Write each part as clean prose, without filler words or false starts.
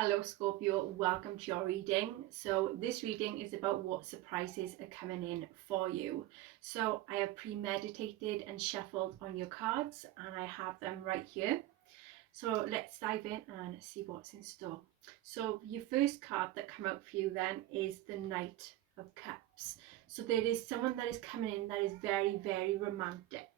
Hello Scorpio, welcome to your reading. So this reading is about what surprises are coming in for you. So I have premeditated and shuffled on your cards and I have them right here. So let's dive in and see what's in store. So your first card that come out for you then is the Knight of Cups. So there is someone that is coming in that is very, very romantic.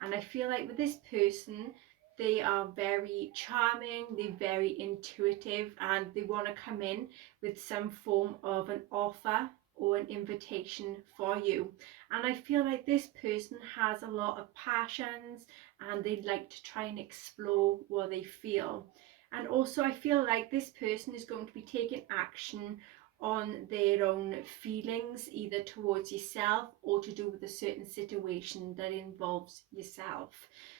And I feel like with this person, they are very charming, they're very intuitive, and they want to come in with some form of an offer or an invitation for you. And I feel like this person has a lot of passions and they'd like to try and explore what they feel. And also I feel like this person is going to be taking action on their own feelings, either towards yourself or to do with a certain situation that involves yourself.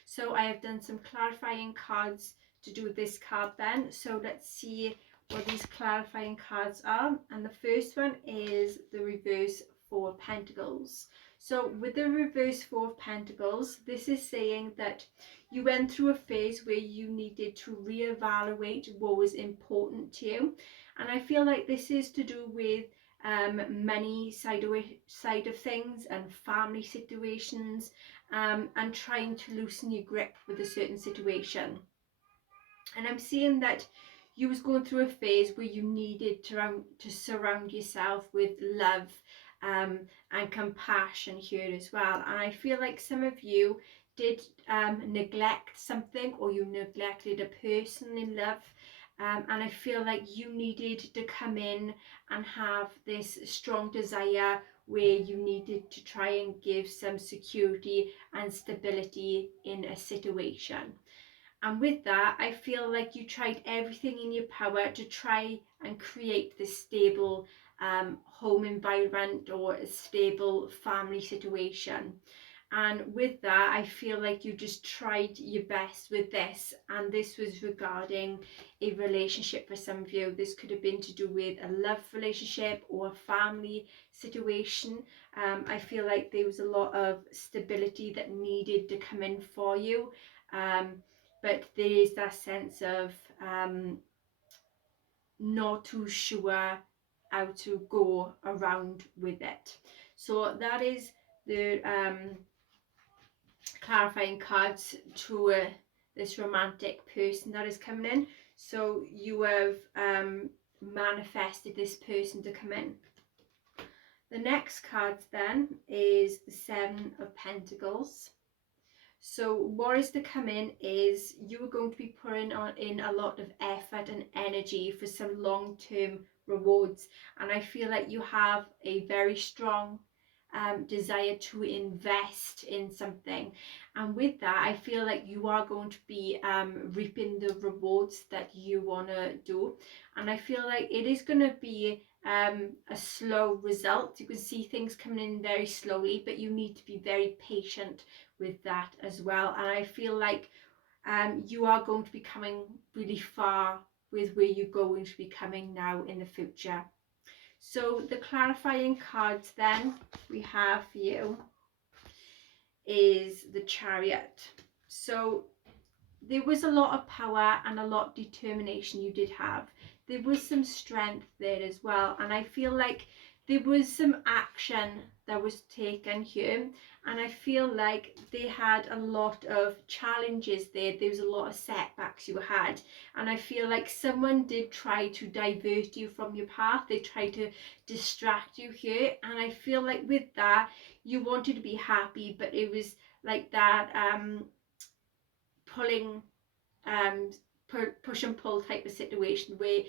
So I have done some clarifying cards to do with this card then. So let's see what these clarifying cards are. And the first one is the reverse Four of Pentacles. So with the reverse Four of Pentacles, this is saying that you went through a phase where you needed to reevaluate what was important to you. And I feel like this is to do with money side of things and family situations, and trying to loosen your grip with a certain situation. And I'm seeing that you was going through a phase where you needed to surround yourself with love, and compassion here as well. And I feel like some of you did neglect something, or you neglected a person in love. And I feel like you needed to come in and have this strong desire where you needed to try and give some security and stability in a situation. And with that, I feel like you tried everything in your power to try and create this stable home environment or a stable family situation. And with that, I feel like you just tried your best with this. And this was regarding a relationship for some of you. This could have been to do with a love relationship or a family situation. I feel like there was a lot of stability that needed to come in for you. But there is that sense of not too sure how to go around with it. So that is the clarifying cards to this romantic person that is coming in. So you have manifested this person to come in. The next card then is the Seven of Pentacles. So what is to come in is you are going to be putting in a lot of effort and energy for some long-term rewards. And I feel like you have a very strong desire to invest in something. And with that, I feel like you are going to be reaping the rewards that you want to do. And I feel like it is going to be a slow result. You can see things coming in very slowly, but you need to be very patient with that as well. And I feel like you are going to be coming really far with where you're going to be coming now in the future. So the clarifying cards then we have for you is the Chariot. So there was a lot of power and a lot of determination you did have. There was some strength there as well. And I feel like there was some action that was taken here. And I feel like they had a lot of challenges there. There was a lot of setbacks you had. And I feel like someone did try to divert you from your path. They tried to distract you here. And I feel like with that, you wanted to be happy, but it was like that pulling push and pull type of situation where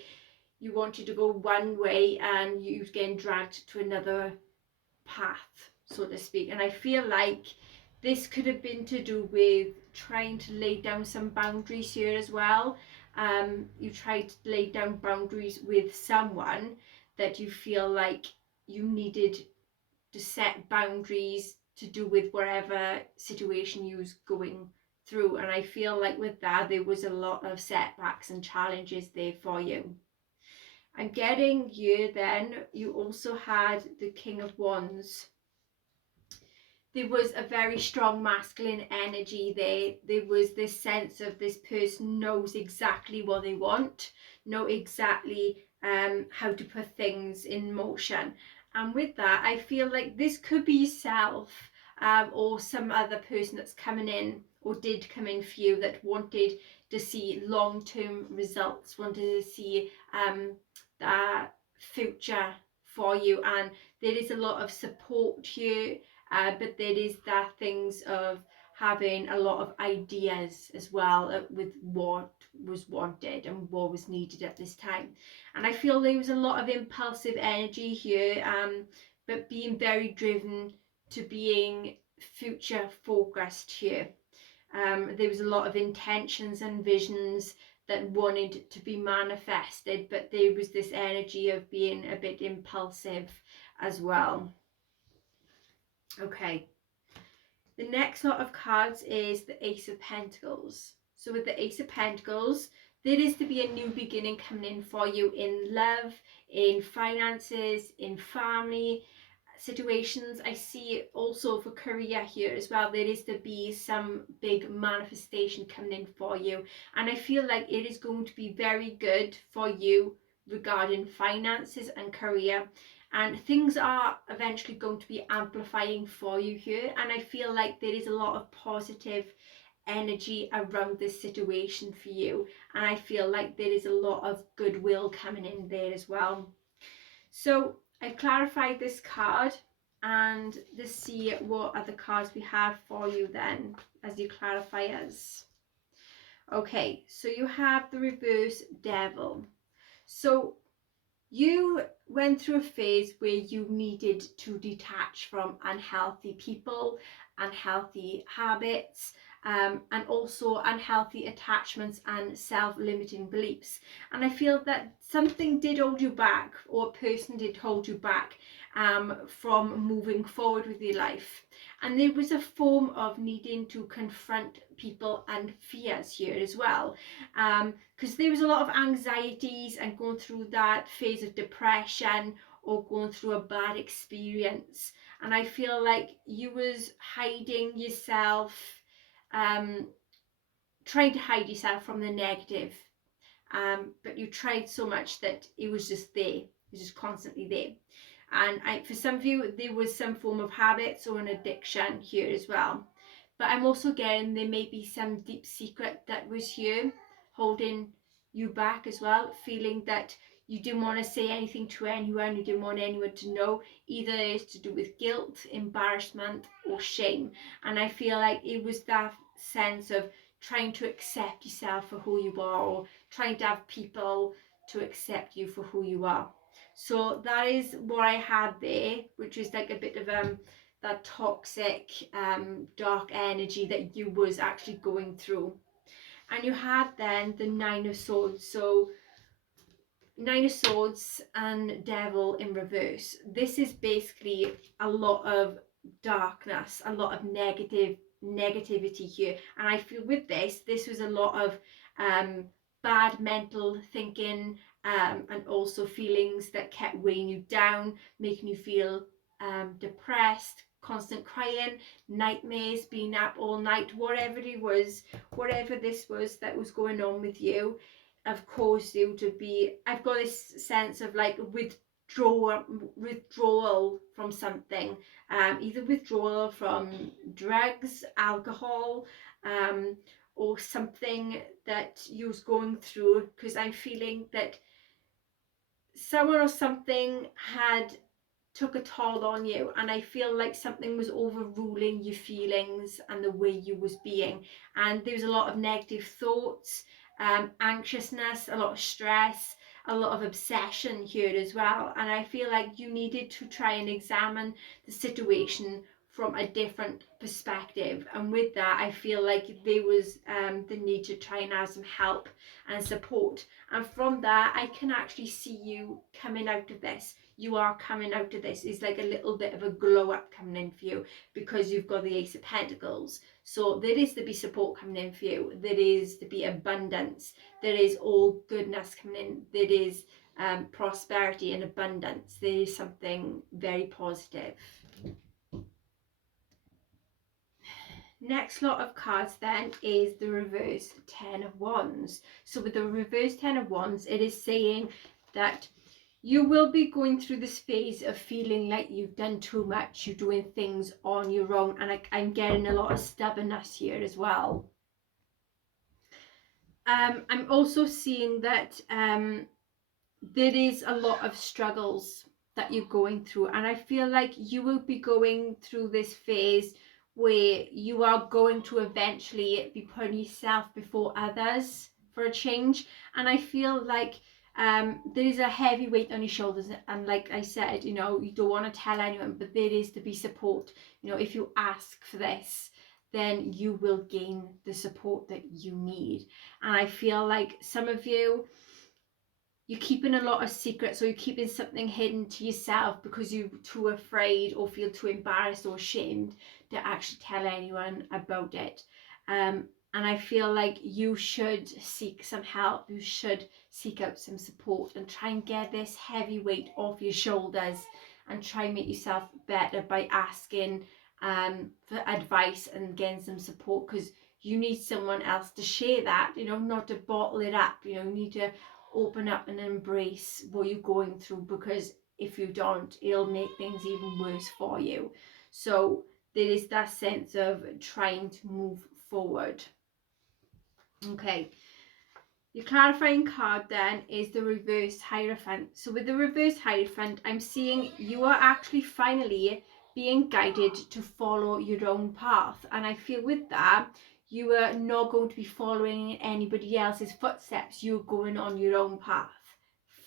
you wanted to go one way and you was getting dragged to another path, so to speak. And I feel like this could have been to do with trying to lay down some boundaries here as well. You tried to lay down boundaries with someone that you feel like you needed to set boundaries to do with whatever situation you was going through. And I feel like with that there was a lot of setbacks and challenges there for you. I'm getting you then, you also had the King of Wands. there was a very strong masculine energy there. There was this sense of this person knows exactly what they want, know exactly how to put things in motion. And with that, I feel like this could be yourself, or some other person that's coming in or did come in for you that wanted to see long-term results, wanted to see that future for you. And there is a lot of support here, but there is that things of having a lot of ideas as well, with what was wanted and what was needed at this time. And I feel there was a lot of impulsive energy here, but being very driven to being future focused here. There was a lot of intentions and visions that wanted to be manifested, but there was this energy of being a bit impulsive as well. Okay, the next lot of cards is the Ace of Pentacles. So with the Ace of Pentacles, there is to be a new beginning coming in for you in love, in finances, in family situations. I see also for career here as well, there is to be some big manifestation coming in for you, and I feel like it is going to be very good for you regarding finances and career, and things are eventually going to be amplifying for you here. And I feel like there is a lot of positive energy around this situation for you, and I feel like there is a lot of goodwill coming in there as well. So I've clarified this card, and let's see what other cards we have for you then as you clarifiers. Okay, so you have the reverse Devil. So you went through a phase where you needed to detach from unhealthy people, unhealthy habits, and also unhealthy attachments and self-limiting beliefs. And I feel that something did hold you back, or a person did hold you back, from moving forward with your life. And there was a form of needing to confront people and fears here as well, because there was a lot of anxieties and going through that phase of depression or going through a bad experience. And I feel like you was hiding yourself, trying to hide yourself from the negative, but you tried so much that it was just there. It was just constantly there. And for some of you, there was some form of habits or an addiction here as well. But I'm also getting there may be some deep secret that was here holding you back as well, feeling that you didn't want to say anything to anyone, you didn't want anyone to know. Either it's to do with guilt, embarrassment, or shame. And I feel like it was that sense of trying to accept yourself for who you are, or trying to have people to accept you for who you are. So that is what I had there, which is like a bit of that toxic, dark energy that you was actually going through. And you had then the Nine of Swords. So Nine of Swords and Devil in reverse. This is basically a lot of darkness, a lot of negativity here. And I feel with this was a lot of bad mental thinking, and also feelings that kept weighing you down, making you feel depressed, constant crying, nightmares, being up all night, whatever it was, whatever this was that was going on with you. Of course, you to be, I've got this sense of like withdrawal from something, either withdrawal from drugs, alcohol, or something that you was going through, because I'm feeling that someone or something had took a toll on you, and I feel like something was overruling your feelings and the way you was being. And there was a lot of negative thoughts, anxiousness, a lot of stress, a lot of obsession here as well. And I feel like you needed to try and examine the situation from a different perspective. And with that, I feel like there was the need to try and have some help and support. And from that, I can actually see you coming out of this. You are coming out of this. It's like a little bit of a glow up coming in for you, because you've got the Ace of Pentacles. So there is to be support coming in for you. There is to be abundance. There is all goodness coming in. There is prosperity and abundance. There is something very positive. Next lot of cards then is the reverse 10 of Wands. So with the reverse 10 of Wands, it is saying that you will be going through this phase of feeling like you've done too much, you're doing things on your own, and I'm getting a lot of stubbornness here as well. I'm also seeing that there is a lot of struggles that you're going through, and I feel like you will be going through this phase where you are going to eventually be putting yourself before others for a change. And I feel like there is a heavy weight on your shoulders, and like I said, you know, you don't want to tell anyone, but there is to be support. You know, if you ask for this, then you will gain the support that you need. And I feel like some of you, you're keeping a lot of secrets, or you're keeping something hidden to yourself because you're too afraid or feel too embarrassed or ashamed to actually tell anyone about it. And I feel like you should seek some help. You should seek out some support and try and get this heavy weight off your shoulders, and try and make yourself better by asking for advice and getting some support, because you need someone else to share that, you know, not to bottle it up. You know, you need to open up and embrace what you're going through, because if you don't, it'll make things even worse for you. So there is that sense of trying to move forward. Okay, your clarifying card then is the reverse Hierophant. So with the reverse Hierophant, I'm seeing you are actually finally being guided to follow your own path. And I feel with that, you are not going to be following anybody else's footsteps. You're going on your own path.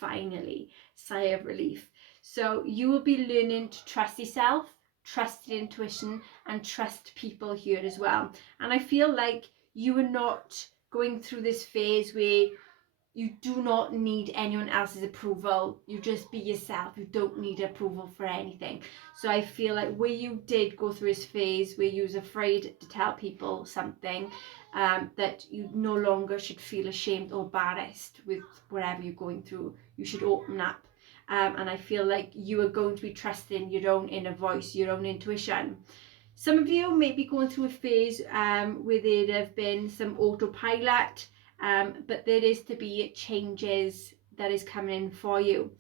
Finally, sigh of relief. So you will be learning to trust yourself, trust your intuition, and trust people here as well. And I feel like you are not going through this phase where you do not need anyone else's approval. You just be yourself. You don't need approval for anything. So I feel like where you did go through this phase where you was afraid to tell people something, that you no longer should feel ashamed or embarrassed with whatever you're going through. You should open up. And I feel like you are going to be trusting your own inner voice, your own intuition. Some of you may be going through a phase where there have been some autopilot, but there is to be changes that is coming in for you.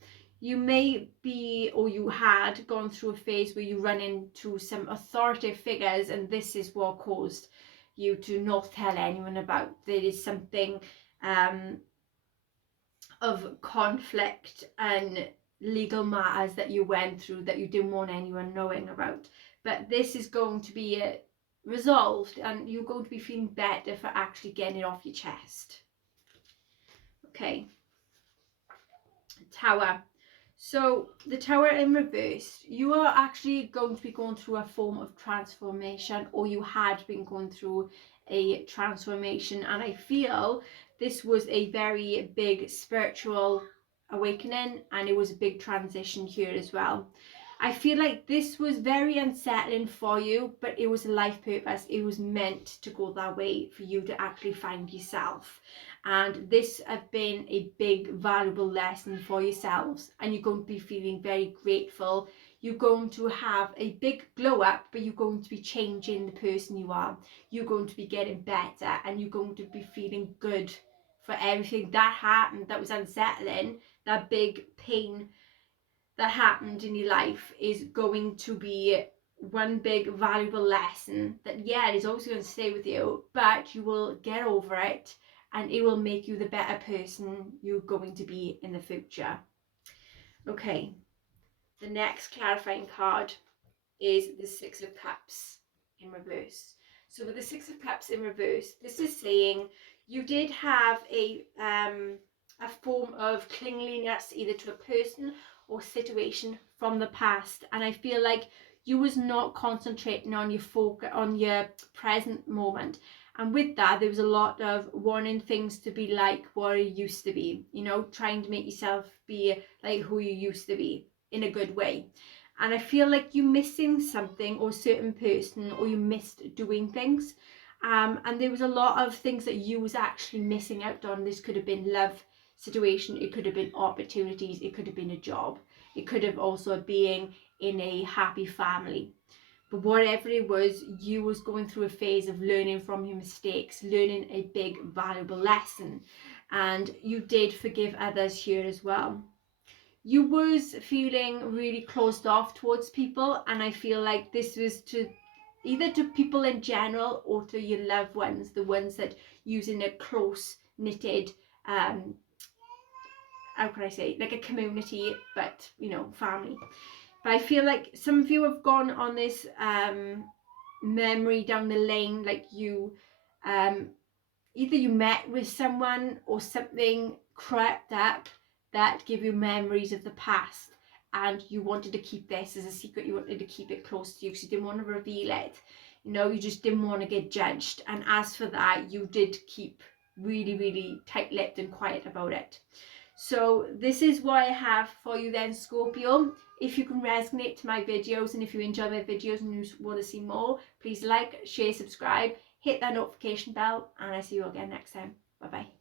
You may be, or you had gone through a phase where you run into some authoritative figures, and this is what caused you to not tell anyone about. There is something of conflict and legal matters that you went through that you didn't want anyone knowing about. But this is going to be resolved, and you're going to be feeling better for actually getting it off your chest. Okay. Tower. So the Tower in reverse, you are actually going to be going through a form of transformation, or you had been going through a transformation, and I feel this was a very big spiritual awakening, and it was a big transition here as well. I feel like this was very unsettling for you, but it was a life purpose. It was meant to go that way for you to actually find yourself. And this has been a big valuable lesson for yourselves, and you're going to be feeling very grateful. You're going to have a big glow up, but you're going to be changing the person you are. You're going to be getting better, and you're going to be feeling good for everything that happened that was unsettling. That big pain that happened in your life is going to be one big valuable lesson that, yeah, it is always going to stay with you, but you will get over it, and it will make you the better person you're going to be in the future. Okay, the next clarifying card is the Six of Cups in reverse. So with the Six of Cups in reverse, this is saying you did have a form of clinginess either to a person or situation from the past, and I feel like you was not concentrating on your focus on your present moment. And with that, there was a lot of wanting things to be like what it used to be, you know, trying to make yourself be like who you used to be in a good way. And I feel like you're missing something or a certain person, or you missed doing things. And there was a lot of things that you was actually missing out on. This could have been love situation, it could have been opportunities, it could have been a job, it could have also been in a happy family. But whatever it was, you was going through a phase of learning from your mistakes, learning a big valuable lesson, and you did forgive others here as well. You was feeling really closed off towards people, and I feel like this was to either to people in general or to your loved ones, the ones that using a close knitted how can I say, like a community, but you know, family. But I feel like some of you have gone on this memory down the lane, like you either you met with someone or something crept up that give you memories of the past, and you wanted to keep this as a secret. You wanted to keep it close to you because you didn't want to reveal it. You know, you just didn't want to get judged. And as for that, you did keep really, really tight-lipped and quiet about it. So this is what I have for you then, Scorpio. If you can resonate to my videos, and if you enjoy my videos and you want to see more, please like, share, subscribe, hit that notification bell, and I see you again next time. Bye bye.